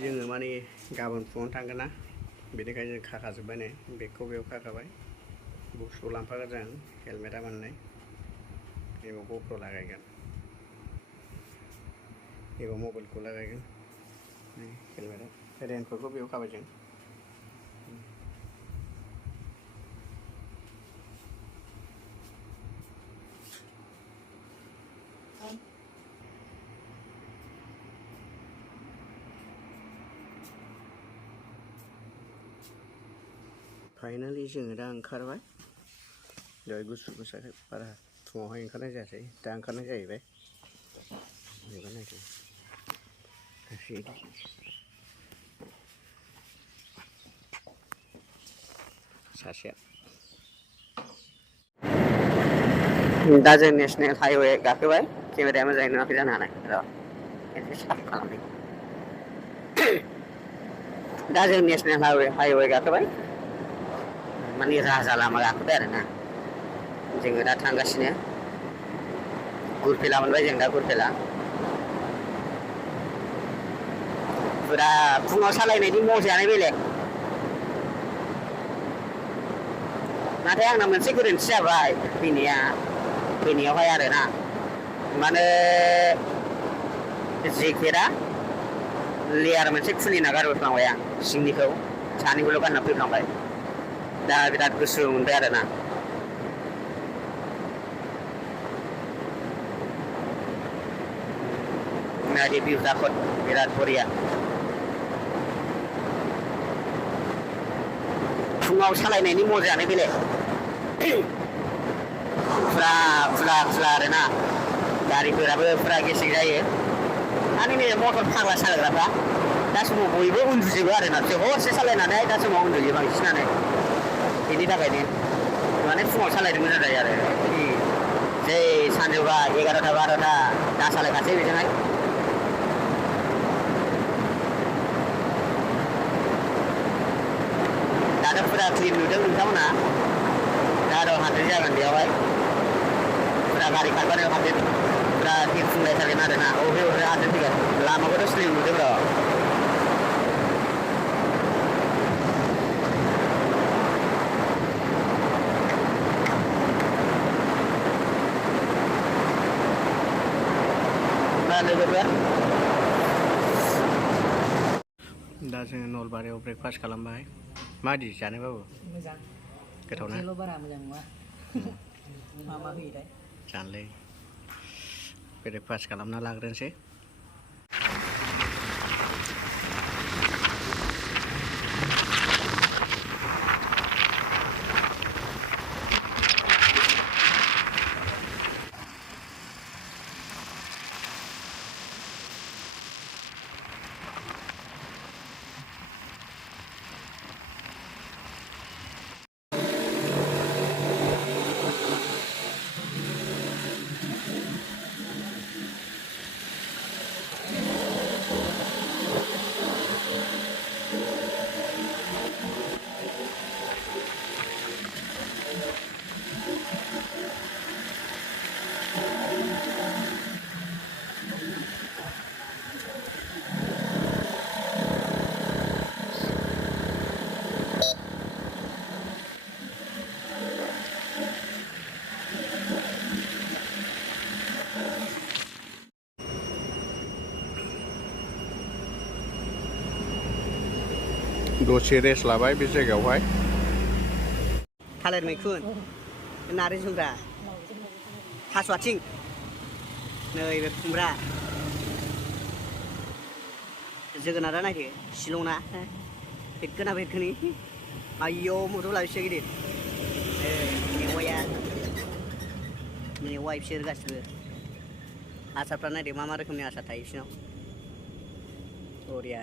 जोङो माने गाबोन फुङावनो थांगोन ना बेनिखायनो जों खाखाजोब्बाय नै बेगखौ बेयाव खाखाबाय बुक्सखौ लांफागोन जों हेलमेटा मोननै एबाव गप्र' लागायगोन एबाव मबाइलखौ लागायगोन हेलमेटाव रेनकटखौ बेयाव खाबाय जों फाइनालि जोङो दा ओंखारबाय दहाय गुसु गुसाखाय बारा फुङावहाय ओंखारनाय जायासै दा ओंखारनाय जाहैबाय बेबो नायदो सासेया दा जों नेसनेल हाइवे गाखोबाय केमेराया मोजाङै नुवाखै जानो हानाय र' एसे साफ खालामनि दा जों नेसनेल हाइवे गाखोबाय माने राजा लामा गाखोबाय आरोना जोङो दा थांगासिनो गुरफिला मोनबाय जों दा गुरफिला फुरा फुङाव सालायनायनि मजायानो बेलेग नाथाय आंना मोनसे गोरोन्थि जाबाय फैनायावहाय आरोना माने जेकेटआ लेयार मोनसे खुलिना गारबोफ्लांबाय आं सिंनिखौ सानैखौल' गानना फैफ्लांबाय दा बिराद गुसु मोनबाय आरोना नायदो भिउआ बिराद बरिया फुङाव सालायनायनि मजायानो बेलेग फुरा खुला खुला आरोना गारिफोराबो फुरा गेसें जायो आरो नै मटर फाग्ला सालायग्राफ्रा दा समाव बयबो उन्दुजोबो आरोना बिसोर हरसे सालायनानै दा समाव उन्दुयो बांसिनानो बेनि थाखायनो माने फुङाव सालायनो मोजां जायो आरो जै सानजौबा 11टा 12टा दा सालायखासै बेजोंहाय दाथ' फुरा क्लिन नुदों नोंथांमोना दा र' हाद्रि जागोन बेयावहाय फुरा गारि खारबानो हाद्रि फुरा बिरफुंलायथारगोन आरोना अबे हाद्रि फैगोन लामाखौथ' स्लिम नुदों र' लोगोफोर दा जोङो नलबारियाव ब्रेकफास्ट खालामबाय मादि जानो बाबु मोजां गोथावना जेल' बारा मोजां नङा मा होयोथाय जानोलै ब्रेकफास्ट खालामना लाग्रोनोसै दसे रेस्ट लाबाय बे जायगायावहाय थालिर मैखुन नारें जुमब्रा थास' आथिं नैबे खुमब्रा जोगोनारा नायदो शिलंना भेटगोना भेटगोनि आयौ मथ'ला बेसे गिदिर मेवाइ बिसोर गासिबो आसारफ्रा नायदो मा मा रोखोमनि आसार थायो बिसिनाव बरिया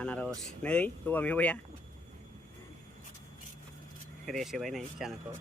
आनारस नै औवा मेवाइया रेस होबाय नै जानायखौ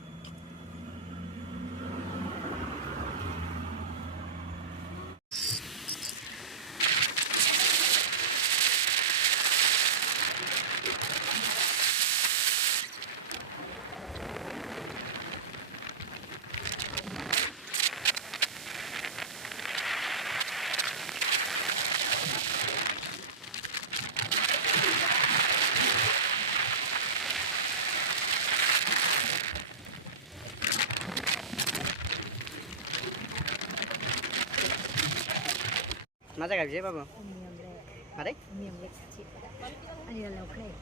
मा जायगा बियो बाबु उमियाम लेक मारै उमियाम लेक साथि आंनि रालायाव खोनायो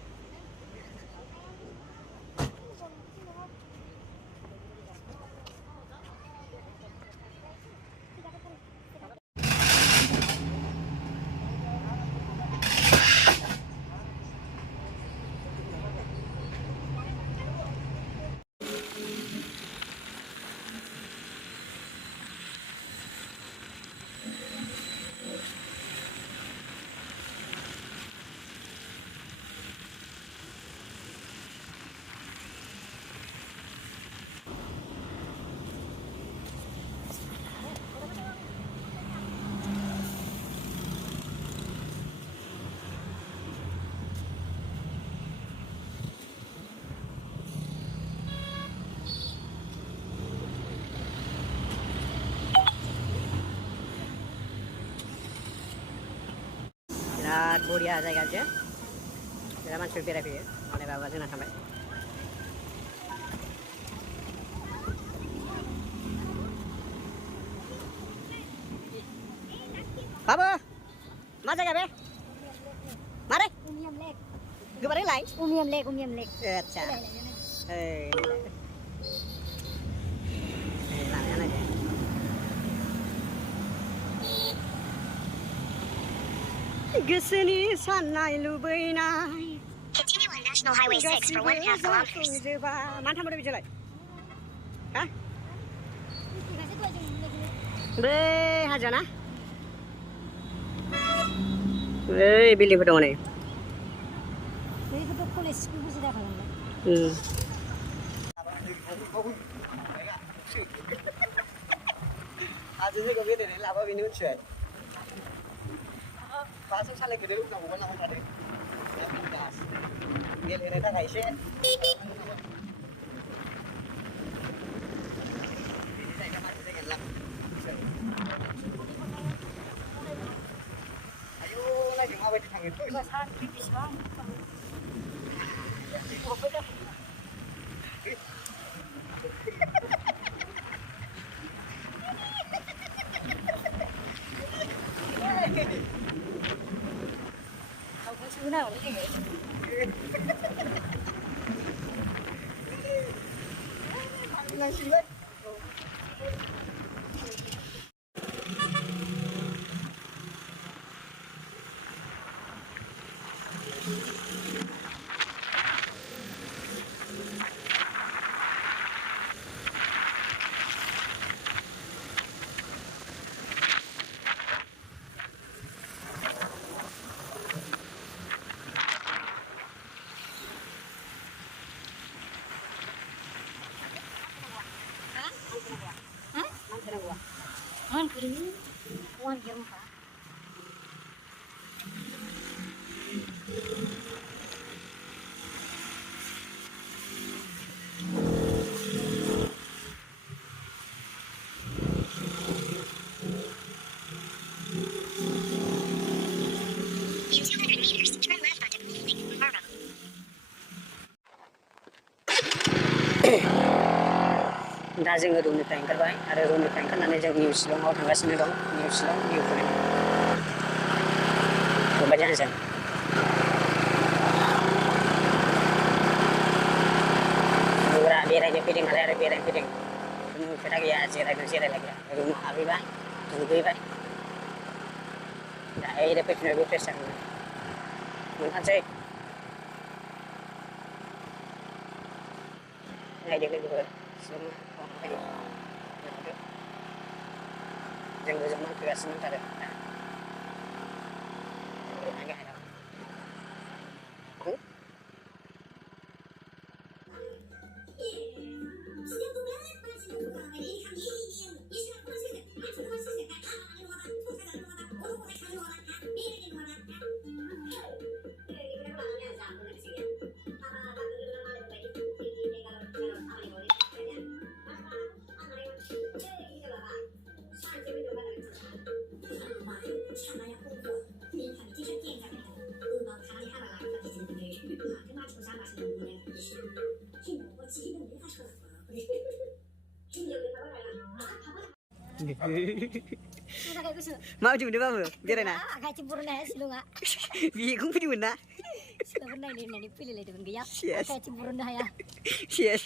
बिराद बरिया जायगा जे बिराद मानसिफोर बेरायफैयो माने बाबा जोंना थांबाय बाबु मा जायगा बे मारै उमियाम लेक गोबारै लाय उमियाम लेक आच्छा लामाया नायदो गोसोनि साननाय लुबैनाय Continue on National Highway 6 for 1.5 kilometers. मानो थांबावदों बिदिलाय हा बै हाजोना ओइ बिल्डिंफोर दङ नै बेखौथ' कलेज स्कुलखौसो दा खालामबाय हाजो जायगायाव बेरायनानै लाबा बेनो मिथिबाय फार्स्टआव सालायग्रोदो उनाव हगारना हरखादो गेलेनो थाखाय एसे आयौ नायदो माबायदि थाङो In 200 meters, turn left onto Marble. दा जोङो रुमनिफ्राय ओंखारबाय आरो रुमनिफ्राय ओंखारनानै जों निउ शिलंआव थांगासिनो दं निउ शिलं निउ पइन्ट बेबायदि हाजो बुरा बेरायनो फैदों नालाय आरो बेरायनो फैदों खुनु खोथा गैया जिरायलायग्रा रुमाव हाबहैबाय दुगैबाय डाइरेक्ट फैफिनबायबो फ्रेस जागोन मोनथारसै नायदो लोगोफोर जों गोजौआव नांफैगासिनो दंथारो Sudah kayak gitu. Mau juga babu, biar na. Agak cemburu nih silunga. Biar kau pilih mana? Sudah pernah ini pilih lagi dengan gaya. Yes. Agak cemburu nih ya. Yes.